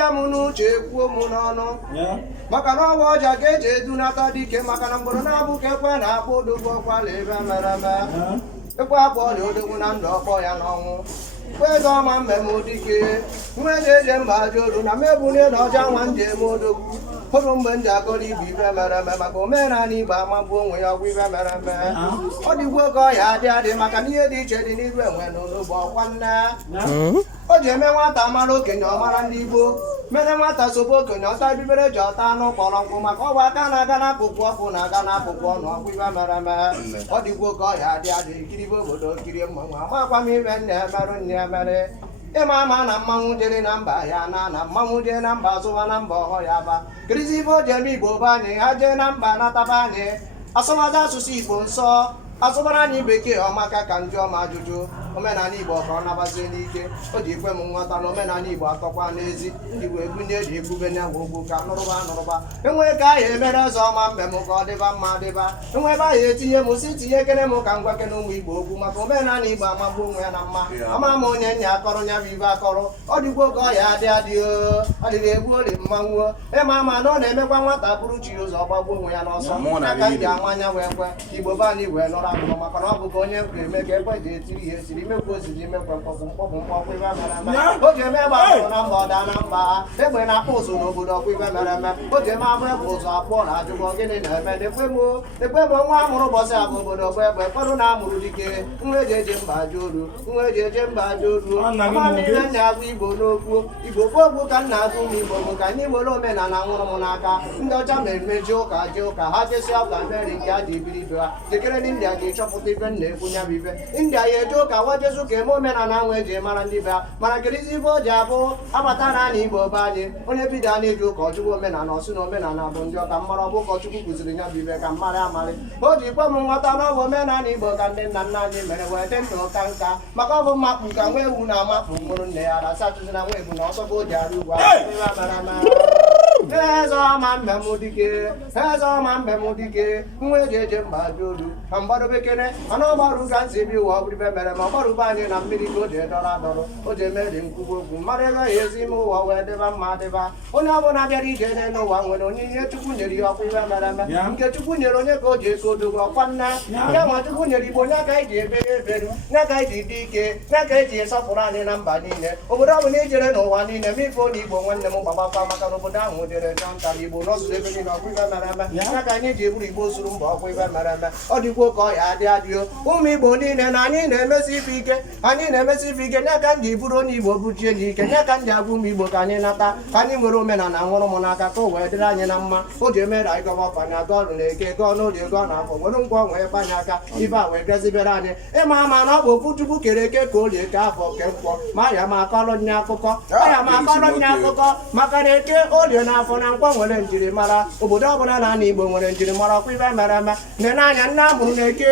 ọbịa m n'uche kwuo m n'ọnụ maka na ọwa ọja ka eji edunata dike maka na mgbọrọ na-abụ ka ekwe na-akpọ odogwu ọkwala ebe mere eme ekwe akpọ ọrịa odogwu na ndụ ọkpọ ya n'ọnwụ eze ọma mmemme dike nwa eji eje mba aja oru na mebunye na ọja nwa nje eme odogwu hụrụ mgbe m ji akọrọ igwe ibe mere eme maka omenala igbo amagbu onwe ya ọgwụ ibe mere eme ọ dịgwo oge ọhịa adị adị maka na ihe dị iche dị n'iru enwe n'olugbo ọkwa nne o ji eme nwata mara okenye ọmara ndị igbo mere nwata sobe okenye ọta bibere ji ọta anụ kpọrọ nkụ maka ọgwụ aka na-aga n'akụkụ ọkụ na-aga n'akụkụ ọnụ ọgwụ ibe mere eme ọ dịgwo oge ọhịa adị adị kiribe obodo kirie mmanwụ amakwa m ibe nne emerụ nne emere ịma ama na mmanwụ jere na mba ya na mmanwụ jee na mba azụwa na mba ọhọ ya ba kirizi ibe o ji eme igbo be anyị ha jee na mba nataba anyị asụmaja asụsụ igbo nsọ asụbara anyị bekee ọmaka ka ndị ọma ajụjụ omenala igbo ka ọ nabazie n'ike o ji ikwe m nghọta na omenala igbo atọkwa n'ezi ndị wee bunye eji egbube nyagwa ogbu ka nụrụba enwee ka ahịa emere ọzọ ọma mmemme ka ọ dịba mma dịba enwe ebe ahịa etinye m si tinye ekene m ka m gwakene ụmụ igbo okwu maka omenala igbo amagbu onwe ya na mma ama m onye nya akọrọ nya bụ ibe akọrọ ọ dịgwo ka ọ ya adị adị ọ dịrị egwu ori mmanwụ ịma ama na ọ na-emekwa nwata bụrụ chi ụzọ gbagbuo onwe ya n'ọsọ aka m ji amanya wee kwe igbo be anyị wee nọrọ abụọ maka na ọ bụghị onye ga-eme ka ekwe ji etiri ihe esiri imekwa osiri imekwa mkpọpụ ibe mere eme o ji eme gbapụrụ na mba ọda na mba ha egbe na-akpụ ụzụ n'obodo ọkwa ibe mere eme o ji eme abụ egbe ụzọ akpụọ na ajụgbọ gịnị na-eme dekwe m nwa amụrụ ụbọchị abụ obodo bụ egbe ụfọdụ na-amụrụ dike nwa eji eje mba aja oru nwa eji eje mba aja oru amamile nya agwa igbo n'okwu igbo gbogbo ka nna agụ ụmụ igbo bụ ka anyị were omenala nwụrụ m n'aka ndị ọcha na-eme ji ụka ha jesịa ụka meri nke a ji ebiri ibe ha jekere ndị india ga-echọpụta ibe na-ekwu nya bụ ibe india ya eje ụka wajezu ka eme omenala nwe eji mara ndị be ha mana kerizi ibe o ji abụ agbata na ana igbo be anyị onye bido a na-eji ụka ọchụgbu omenala ọsụ na omenala bụ ndị ọka mmara ọ bụ ụkọchukwu kụziri nya bụ ibe ka mmarị amarị o ji kwe m nghọta na ọ bụ omenala igbo ka ndị nna nna anyị mere wee dị ndụ ka nka maka ọ bụ mmakpu ka nwa ewu na-amakpu mkpụrụ nne ya ara satụzi na nwa ebu na ọsọ ka o ji arụ ugwu eze ọma mbem dike nwa eji eje mba aja olu ma mgbadobekere mana ọ gbarụ ga nzi bi ụwa ọbụrụ ibe mere ma ọ gbarụba anyị na mmiri ka o ji dọrọ adọrọ o ji eme dị nkwugwu okwu mmadụ ego ya ezi ime ụwa wee dịba mma dịba onye ọbụla bịara ije ije n'ụwa nwere onyinye chukwu nyere ya ọkwa ibe mere eme nke chukwu nyere onye ka o ji eko odogo ọkwa nna ya nwa chukwu nyere igbo nye ka anyị ji ebere eberu nye ka anyị ji dị ike nye ka anyị ji sọpụrụ anyị na mba niile obodo ọ bụla ijere n'ụwa niile ma ife ụlọ igbo nwanne m gbagbakwa maka na obodo ahụ jere chọọ nta igbo n'ọzụrụ ebe niile ọkwa ibe mere eme ya ka anyị ji eburu igbo zuru mba ọkwa ibe mere eme ọ dịkwa ka ọ ya adị adịo ụmụ igbo niile na anyị na-emesi ife ike nye ka m ji bụrụ onye igbo buchie n'ike nye ka m ji agwa ụmụ igbo ka anyị nata ka anyị nwere omenala nwụrụ m n'aka ka o wee dịrị anyị na mma o ji emere anyị gọwa ọfanye aga ọrụ na eke ego n'oge ego na-afọ nwere ngwa nwee kwanye aka ibe a wee gazibere anyị ịma ama na ọ bụ okwu chukwu kere eke ka olie eke afọ ke mkpọ ma ya ma akọrọ nye akụkọ maka na eke olie na afọ na nkwọ nwere njirimara obodo ọbụla na ana igbo nwere njirimara ọkwa ibe mere eme nne n'anya nne amụrụ na eke